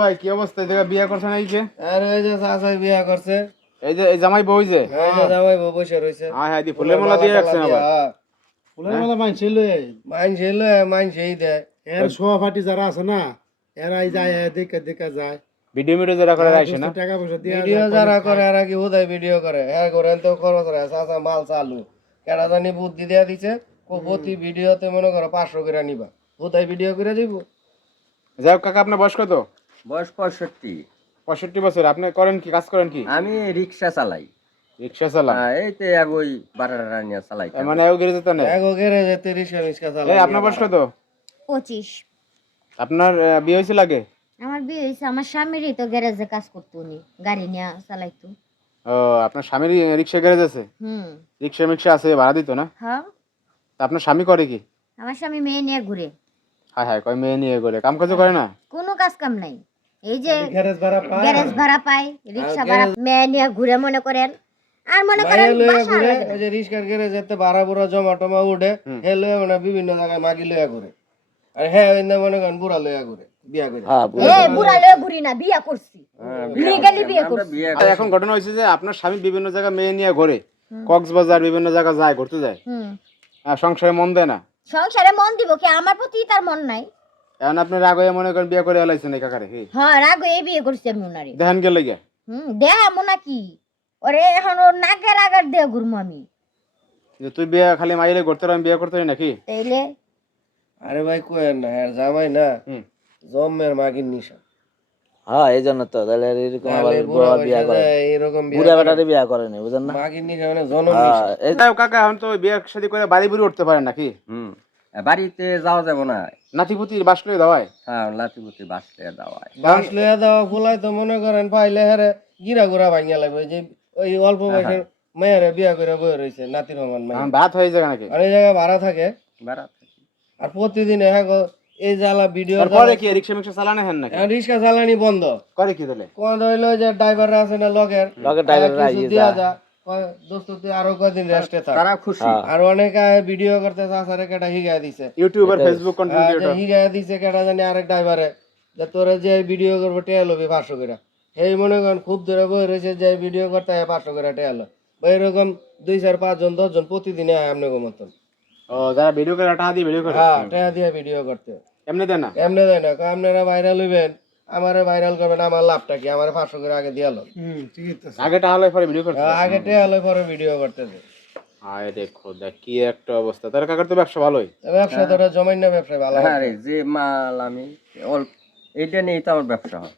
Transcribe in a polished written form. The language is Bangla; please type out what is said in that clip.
ভাই কি অবস্থা? এই জায়গা বিয়ে করছে নাকি কে? আরে এই যে চাচাই বিয়া করছে। এই যে এই জামাই বউ যে এই যে জামাই বউ বসে রয়েছে। হ্যাঁ হ্যাঁ, দি ফুলের মালা দিয়ে রাখছেন আবার। ফুলের মালা মানছে লই মাইনছেই দেয়। এর সোয়াফাটি যারা আছে না এরাই যায় দেখে দেখে যায় ভিডিও মিডিও যারা করে রাখছে না, টাকা পয়সা দিয়ে ভিডিও যারা করে এরা কি হুদায় ভিডিও করে। হ্যাঁ করেন তো খরচ হয় চাচা মাল চালু কেডা জানি বুদ্ধি দেয়া দিছে প্রতি ভিডিওতে মনে করো 500 করে নিবা হুদায় ভিডিও করে দিব। যাই হোক কাকা, আপনার বয়স কত? বয়স 65। 65 বছর। আপনি করেন কি, কাজ করেন কি? আমি রিক্সা চালাই। রিক্সা চালান? এই তো এগোই বাড়াটা নিয়ে চালাই। মানে এও গেরে যেতে না? এগো গ্যারেজে 30 চালা। এই আপনার বয়স কত? 25। আপনার বিয়ে হয়েছিল আগে? আমার বিয়ে হয়েছে, আমার স্বামীরই তো গ্যারেজে কাজ করতো, উনি গাড়ি নিয়ে চালাইতো। ও, আপনার স্বামীর রিক্সা গ্যারেজ আছে? রিক্সা মিক্সা আছে, ভাড়া দিত না? হ্যাঁ। তা আপনার স্বামী করে কি? আমার স্বামী মেয়ে নিয়ে ঘুরে। হ্যাঁ হ্যাঁ, কয় মেয়ে নিয়ে করে কাম কাজ করে না? কোনো কাজ কাম নাই, এই যে গ্যারেজ ভাড়া পায় গ্যারেজ ভাড়া পায়, রিক্সা ভাড়া, মেয়ে নিয়ে ঘুরে মনে করেন। আর মনে করেন বাইরে লইয়া বাসা ঘুরে লাগে না। ওই যে রিস্কার গ্যারেজেতে ভাড়া বুড়া জমা টমা উঠে হে লইয়া মানে বিভিন্ন জায়গায় মাগি লইয়া ঘুরে। আর হ্যাঁ ওই না মনে করেন বুড়া লইয়া ঘুরে বিয়া করে। এই বুড়া লয়ে ঘুরি না, বিয়া করছি, লিগ্যালি বিয়ে করছি। আর এখন ঘটনা হয়েছে যে আপনার স্বামী বিভিন্ন জায়গায় মেয়ে নিয়ে ঘোরে, কক্সবাজার বিভিন্ন জায়গা যায়, ঘুরতে যায়, সংসারে মন দেয় না। সংসারে মন দিব কি, আমার প্রতি তার মন নাই। এখন আপনি রাগ হয়ে মনে করেন বিয়ে করে এলাইছেন এই কাকারে, কি হ্যাঁ রাগ হয়ে বিয়ে করছি আমি ওনারে। দেখেন গেলে গিয়া দেয়া মনে কি ওরে এখন ওর নাকের আগার দিয়ে ঘুরবো আমি। যে তুই বিয়ে খালি মাইরে করতে আমি বিয়ে করতে নাকি? তাইলে আরে ভাই কোয়েন না আর জামাই না জম্মের মাগির নিশা। হ্যাঁ এই জন্য তো তাহলে এরকম আবার বুড়া বিয়া করে এরকম বুড়া বেটারে বিয়া করেনি, বুঝেন না? মাগির নিশা মানে জনম নিশা। এই যাই হোক কাকা, এখন তো বিয়ে শাদী করে বাড়ি বুড়ি উঠতে পারেন নাকি? বাড়িতে যাওয়া যাবে না। নাতিপুতির বাস করে দেওয়ায়? হ্যাঁ লাতিপুতি বাসলে দাওয়ায়। বাস লইয়া দেওয়া ফুলাই তো মনে করেন পাইলে হারে গিরা গুড়া ভাঙিয়া লাগবে। যে ওই অল্প বয়সের মেয়েরে বিয়া করে বয়ে রয়েছে নাতির রহমান মেয়ে, এখন ভাত হয়ে যায় নাকি? অনেক জায়গায় ভাড়া থাকে বেড়া আর প্রতিদিন হ্যাঁ এই জ্বালা ভিডিও পরে কি রিক্সা মিক্সা চালানো হেন নাকি? রিক্সা চালানি বন্ধ করে কি তাহলে? কোন হইলো যে ড্রাইভার আছে না লগের ড্রাইভাররা কিছু দিয়া যা কয় দোস্ত তুই আরো কয়দিন রেস্টে থাক। তারা খুশি। আর অনেকে ভিডিও করতে চাচারে কেটা হিগায় দিছে, ইউটিউবার ফেসবুক কন্টেন্ট যে ক্রিয়েটর হিগায় দিছে কেটা জানি আরেক ড্রাইভারে যে তোরা যে ভিডিও করবো টেয়া লবি 500 করে। এই মনে করেন খুব ধরে বই রয়েছে যে ভিডিও করতে 500 করে টেয়া লো। এরকম 2 4 5 জন 10 জন প্রতিদিনে আপনাকে মতন। ও, যারা ভিডিও করে টাকা দিয়ে ভিডিও করে? হ্যাঁ টেয়া দিয়ে ভিডিও করতে। এমনি দেয় না? এমনি দেয় না, আপনারা ভাইরাল হইবেন, আমারে ভাইরাল করবেন, আমার লাভটা কি? আমার 500 করে আগে দিয়া লো। ঠিকই তো আগে টাকা হলে পরে ভিডিও করতে? আগে টেয়া লো পরে ভিডিও করতেছে। আয় দেখো দেখ কি একটা অবস্থা। তার কাকার তো ব্যবসা ভালোই। ব্যবসা তো জমাইন না, ব্যবসা ভালো। হ্যাঁ রে, যে মাল আমি এইটা নিয়েই তো আমার ব্যবসা হয়।